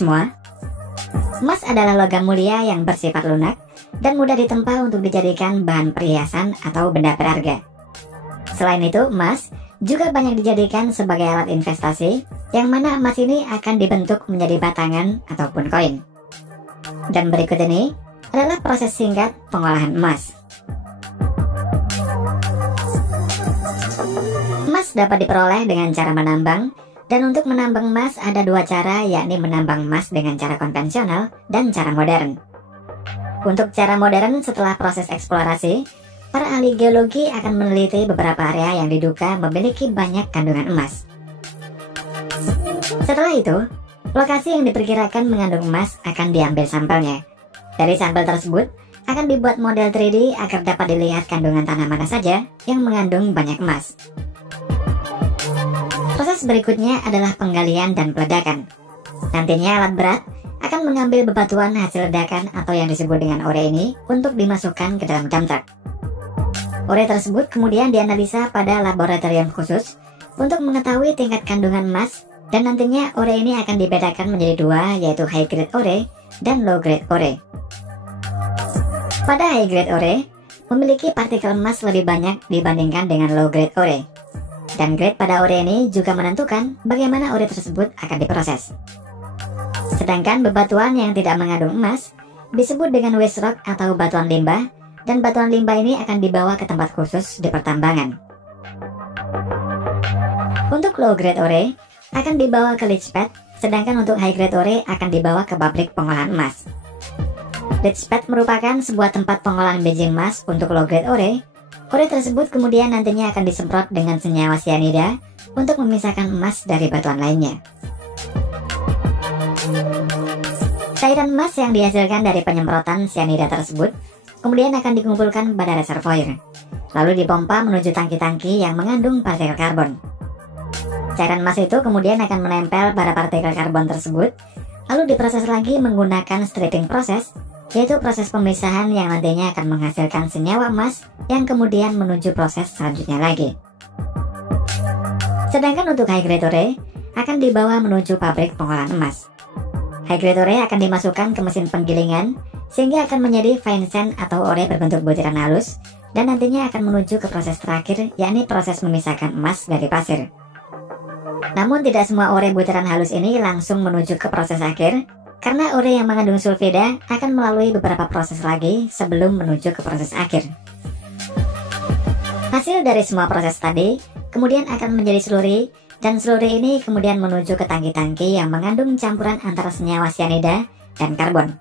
semua, emas adalah logam mulia yang bersifat lunak dan mudah ditempa untuk dijadikan bahan perhiasan atau benda berharga. Selain itu, emas juga banyak dijadikan sebagai alat investasi, yang mana emas ini akan dibentuk menjadi batangan ataupun koin. Dan berikut ini adalah proses singkat pengolahan emas. Emas dapat diperoleh dengan cara menambang, dan untuk menambang emas ada dua cara, yakni menambang emas dengan cara konvensional dan cara modern. Untuk cara modern, setelah proses eksplorasi, para ahli geologi akan meneliti beberapa area yang diduga memiliki banyak kandungan emas. Setelah itu, lokasi yang diperkirakan mengandung emas akan diambil sampelnya. Dari sampel tersebut, akan dibuat model 3D agar dapat dilihat kandungan tanah mana saja yang mengandung banyak emas. Proses berikutnya adalah penggalian dan peledakan. Nantinya alat berat akan mengambil bebatuan hasil ledakan atau yang disebut dengan ore ini untuk dimasukkan ke dalam dump truck. Ore tersebut kemudian dianalisa pada laboratorium khusus untuk mengetahui tingkat kandungan emas, dan nantinya ore ini akan dibedakan menjadi dua, yaitu high grade ore dan low grade ore. Pada high grade ore memiliki partikel emas lebih banyak dibandingkan dengan low grade ore. Dan grade pada ore ini juga menentukan bagaimana ore tersebut akan diproses. Sedangkan bebatuan yang tidak mengandung emas disebut dengan waste rock atau batuan limbah, dan batuan limbah ini akan dibawa ke tempat khusus di pertambangan. Untuk low grade ore akan dibawa ke leach pad, sedangkan untuk high grade ore akan dibawa ke pabrik pengolahan emas. Leach pad merupakan sebuah tempat pengolahan biji emas untuk low grade ore. Ore tersebut kemudian nantinya akan disemprot dengan senyawa cyanida untuk memisahkan emas dari batuan lainnya. Cairan emas yang dihasilkan dari penyemprotan cyanida tersebut kemudian akan dikumpulkan pada reservoir, lalu dipompa menuju tangki-tangki yang mengandung partikel karbon. Cairan emas itu kemudian akan menempel pada partikel karbon tersebut, lalu diproses lagi menggunakan stripping proses, yaitu proses pemisahan yang nantinya akan menghasilkan senyawa emas yang kemudian menuju proses selanjutnya lagi. Sedangkan untuk high grade ore akan dibawa menuju pabrik pengolahan emas. High grade ore akan dimasukkan ke mesin penggilingan sehingga akan menjadi fine sand atau ore berbentuk butiran halus, dan nantinya akan menuju ke proses terakhir, yakni proses memisahkan emas dari pasir. Namun tidak semua ore butiran halus ini langsung menuju ke proses akhir, karena ore yang mengandung sulfida akan melalui beberapa proses lagi sebelum menuju ke proses akhir. Hasil dari semua proses tadi kemudian akan menjadi slurry, dan slurry ini kemudian menuju ke tangki-tangki yang mengandung campuran antara senyawa cyanida dan karbon.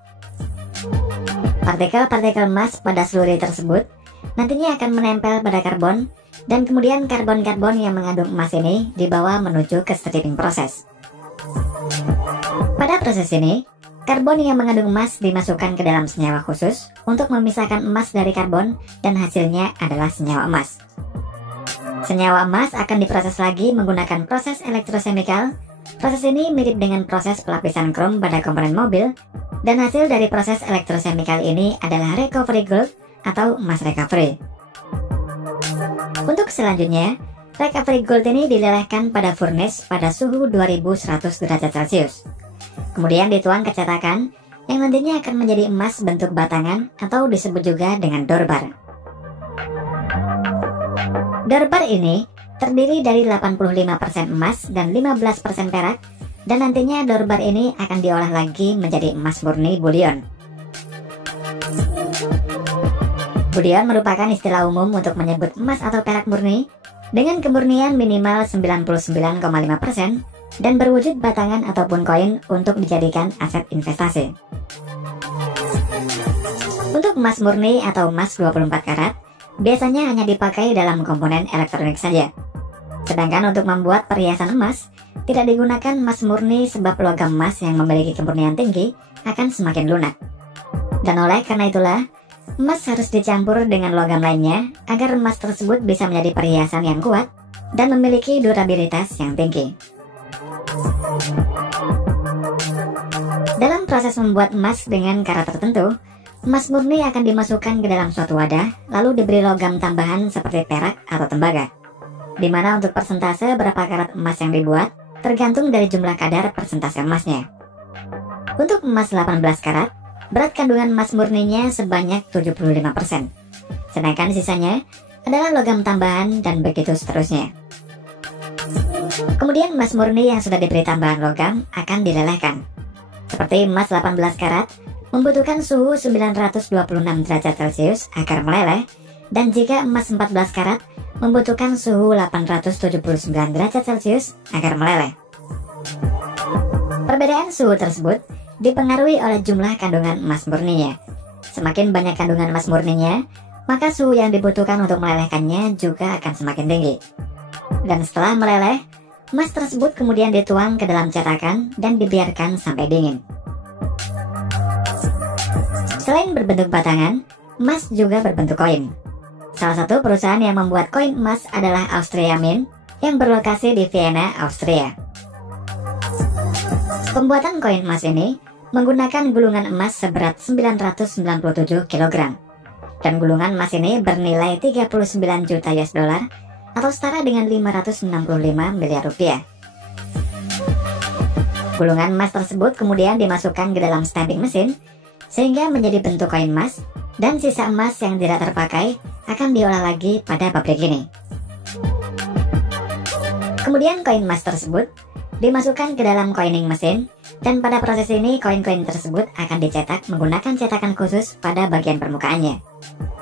Partikel-partikel emas pada slurry tersebut nantinya akan menempel pada karbon, dan kemudian karbon-karbon yang mengandung emas ini dibawa menuju ke stripping proses. Pada proses ini, karbon yang mengandung emas dimasukkan ke dalam senyawa khusus untuk memisahkan emas dari karbon, dan hasilnya adalah senyawa emas. Senyawa emas akan diproses lagi menggunakan proses elektrosemikal. Proses ini mirip dengan proses pelapisan krom pada komponen mobil, dan hasil dari proses elektrosemikal ini adalah recovery gold atau emas recovery. Untuk selanjutnya, recovery gold ini dilelehkan pada furnace pada suhu 2100 derajat Celcius. Kemudian dituang ke cetakan yang nantinya akan menjadi emas bentuk batangan atau disebut juga dengan dorbar. Dorbar ini terdiri dari 85% emas dan 15% perak, dan nantinya dorbar ini akan diolah lagi menjadi emas murni bullion. Bullion merupakan istilah umum untuk menyebut emas atau perak murni dengan kemurnian minimal 99,5% dan berwujud batangan ataupun koin untuk dijadikan aset investasi. Untuk emas murni atau emas 24 karat biasanya hanya dipakai dalam komponen elektronik saja. Sedangkan untuk membuat perhiasan emas tidak digunakan emas murni, sebab logam emas yang memiliki kemurnian tinggi akan semakin lunak. Dan oleh karena itulah, emas harus dicampur dengan logam lainnya agar emas tersebut bisa menjadi perhiasan yang kuat dan memiliki durabilitas yang tinggi. Dalam proses membuat emas dengan karat tertentu, emas murni akan dimasukkan ke dalam suatu wadah, lalu diberi logam tambahan seperti perak atau tembaga, di mana untuk persentase berapa karat emas yang dibuat tergantung dari jumlah kadar persentase emasnya. Untuk emas 18 karat, berat kandungan emas murninya sebanyak 75%. Sedangkan sisanya adalah logam tambahan dan begitu seterusnya. Kemudian emas murni yang sudah diberi tambahan logam akan dilelehkan. Seperti emas 18 karat membutuhkan suhu 926 derajat Celcius agar meleleh, dan jika emas 14 karat membutuhkan suhu 879 derajat Celcius agar meleleh. Perbedaan suhu tersebut dipengaruhi oleh jumlah kandungan emas murninya. Semakin banyak kandungan emas murninya, maka suhu yang dibutuhkan untuk melelehkannya juga akan semakin tinggi. Dan setelah meleleh, emas tersebut kemudian dituang ke dalam cetakan dan dibiarkan sampai dingin. Selain berbentuk batangan, emas juga berbentuk koin. Salah satu perusahaan yang membuat koin emas adalah Austria Mint yang berlokasi di Vienna, Austria. Pembuatan koin emas ini menggunakan gulungan emas seberat 997 kg. Dan gulungan emas ini bernilai 39 juta US dollar atau setara dengan 565 miliar rupiah. Gulungan emas tersebut kemudian dimasukkan ke dalam stamping mesin sehingga menjadi bentuk koin emas, dan sisa emas yang tidak terpakai akan diolah lagi pada pabrik ini. Kemudian koin emas tersebut dimasukkan ke dalam coining mesin, dan pada proses ini koin-koin tersebut akan dicetak menggunakan cetakan khusus pada bagian permukaannya.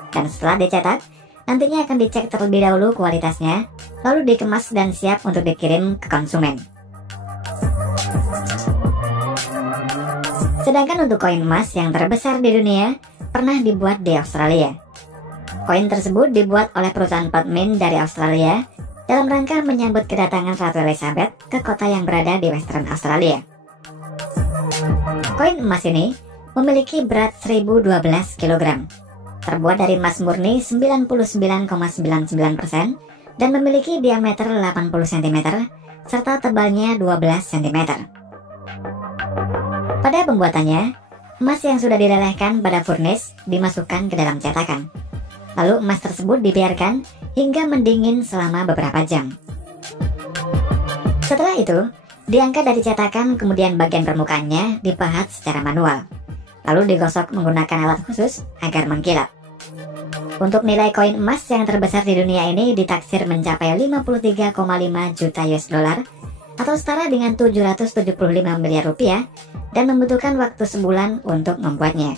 Dan setelah dicetak, nantinya akan dicek terlebih dahulu kualitasnya, lalu dikemas dan siap untuk dikirim ke konsumen. Sedangkan untuk koin emas yang terbesar di dunia pernah dibuat di Australia. Koin tersebut dibuat oleh perusahaan Pot Mint dari Australia dalam rangka menyambut kedatangan Ratu Elizabeth ke kota yang berada di Western Australia. Koin emas ini memiliki berat 1012 kg, terbuat dari emas murni 99,99% dan memiliki diameter 80 cm serta tebalnya 12 cm. Pada pembuatannya, emas yang sudah dilelehkan pada furnace dimasukkan ke dalam cetakan. Lalu emas tersebut dibiarkan hingga mendingin selama beberapa jam. Setelah itu, diangkat dari cetakan, kemudian bagian permukaannya dipahat secara manual. Lalu digosok menggunakan alat khusus agar mengkilap. Untuk nilai koin emas yang terbesar di dunia ini ditaksir mencapai 53,5 juta US dollar atau setara dengan 775 miliar rupiah, dan membutuhkan waktu sebulan untuk membuatnya.